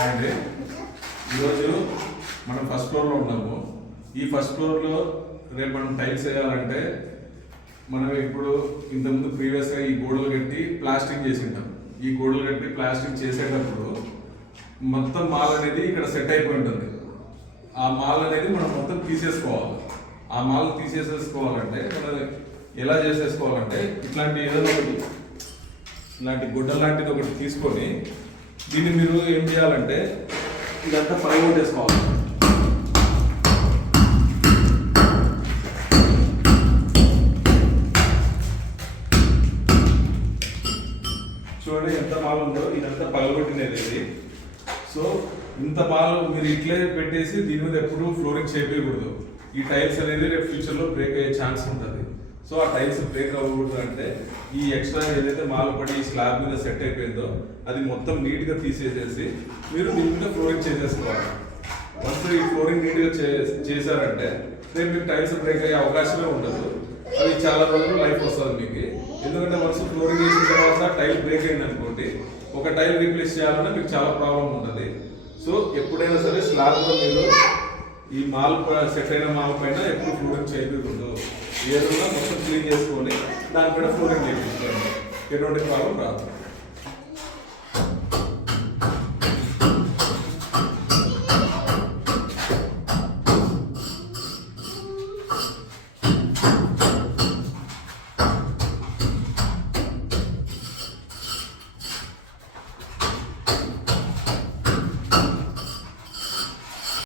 అండి ఈరోజు మనం ఫస్ట్ ఫ్లోర్లో ఉన్నాము. ఈ ఫస్ట్ ఫ్లోర్లో రేపు మనం టైల్స్ వేయాలంటే మనం ఇప్పుడు ఇంతకుముందు ప్రీవియస్గా ఈ గోడలు కట్టి ప్లాస్టింగ్ చేసి ఉంటాం. ఈ గోడలు కట్టి ప్లాస్టింగ్ చేసేటప్పుడు మొత్తం మాల్ అనేది ఇక్కడ సెట్ అయిపోయి ఉంటుంది. ఆ మాల్ అనేది మనం మొత్తం తీసేసుకోవాలి. ఆ మాల్ తీసేసేసుకోవాలంటే మనం ఎలా చేసేసుకోవాలంటే ఇట్లాంటి ఏదైనా ఒకటి ఇలాంటి గుడ్డ లాంటిది ఒకటి తీసుకొని దీన్ని మీరు ఏం చేయాలంటే ఇదంతా పైగొట్టేసుకోవాలి. చూడండి ఎంత మాల్ ఉందో ఇదంతా పగలగొట్టినది ఇది. సో ఇంత మాల్ మీరు ఇట్లే పెట్టేసి దీని మీద ఎప్పుడు ఫ్లోరింగ్ చేయకూడదు. ఈ టైల్స్ అనేది రేపు ఫ్యూచర్లో బ్రేక్ అయ్యే ఛాన్స్ ఉంటుంది. సో ఆ టైల్స్ బ్రేక్ అవ్వకూడదు అంటే ఈ ఎక్స్ట్రా ఏదైతే మాల్ పడి ఈ స్లాబ్ మీద సెట్ అయిపోయిందో అది మొత్తం నీట్గా తీసేసేసి మీరు దీని మీద ఫ్లోరింగ్ చేసేసుకోవాలి. వన్స్ ఈ ఫ్లోరింగ్ నీట్గా చేశారంటే రేపు మీకు టైల్స్ బ్రేక్ అయ్యే అవకాశమే ఉండదు. అది చాలా రోజులు లైఫ్ వస్తుంది మీకు. ఎందుకంటే వన్స్ ఫ్లోరింగ్ చేసిన తర్వాత టైల్ బ్రేక్ అయింది అనుకోండి, ఒక టైల్ రీప్లేస్ చేయాలన్నా మీకు చాలా ప్రాబ్లం ఉంటుంది. సో ఎప్పుడైనా సరే స్లాబ్లో మీరు ఈ మాల్ సెట్ అయిన మాల్ పైన ఎప్పుడు ఫ్లోరింగ్ చేయకూడదు. ఏదైనా మొత్తం క్లీన్ చేసుకొని దానిపైన ఫ్లోరింగ్ చేయించుకోండి. ఎటువంటి ప్రాబ్లం రాదు.